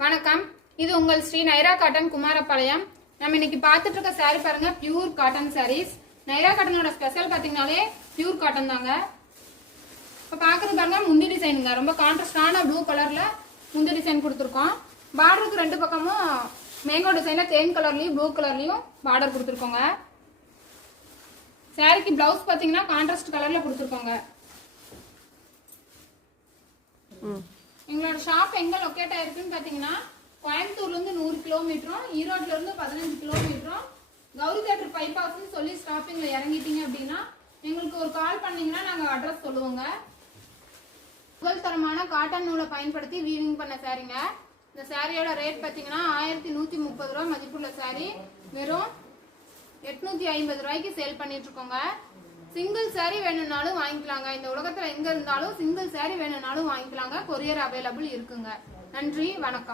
வணக்கம். இது உங்கள் ஸ்ரீ நைரா காட்டன் குமாரபாளையம். நம்ம இன்னைக்கு பார்த்துட்டு இருக்க சாரி பாருங்க, பியூர் காட்டன் சாரீஸ். நைரா காட்டனோட ஸ்பெஷல் பாத்தீங்கன்னாலே பியூர் காட்டன் தாங்க. இப்ப பாக்குறது பாருங்க, முந்தி டிசைனுங்க. ரொம்ப கான்ட்ராஸ்டான ப்ளூ கலர்ல முந்தி டிசைன் கொடுத்துருக்கோம். பார்டருக்கு ரெண்டு பக்கமும் மேங்கோ டிசைன்ல தேன் கலர்லயும் ப்ளூ கலர்லயும் பார்டர் கொடுத்துருக்கோங்க. சாரிக்கு பிளவுஸ் பாத்தீங்கன்னா கான்ட்ராஸ்ட் கலர்ல கொடுத்துருக்கோங்க. எங்களோட ஷாப் எங்க லொக்கேட் ஆயிருக்குன்னு பாத்தீங்கன்னா, கோயம்புத்தூர்ல இருந்து 100 கிலோமீட்டரும், ஈரோட்ல இருந்து 15 கிலோமீட்டரும், கௌரி தியேட்டர் பைபாஸ்ன்னு சொல்லி ஸ்டாப்பிங்ல இறங்கிட்டீங்க அப்படின்னா எங்களுக்கு ஒரு கால் பண்ணீங்கன்னா நாங்க அட்ரஸ் சொல்லுவோங்க. முதல் தரமான காட்டன் நூலை பயன்படுத்தி வீவிங் பண்ண சாரீங்க. இந்த சாரியோட ரேட் பாத்தீங்கன்னா 1130 ரூபாய் மதிப்புள்ள சாரி. வெறும் 850 ரூபாய்க்கு சேல் பண்ணிட்டு இருக்கோங்க. சிங்கிள் சாரி வேணும்னாலும் வாங்கிக்கலாங்க. இந்த உலகத்துல எங்க இருந்தாலும் சிங்கிள் சாரி வேணும்னாலும் வாங்கிக்கலாங்க. கொரியர் அவைலபிள் இருக்குங்க. நன்றி, வணக்கம்.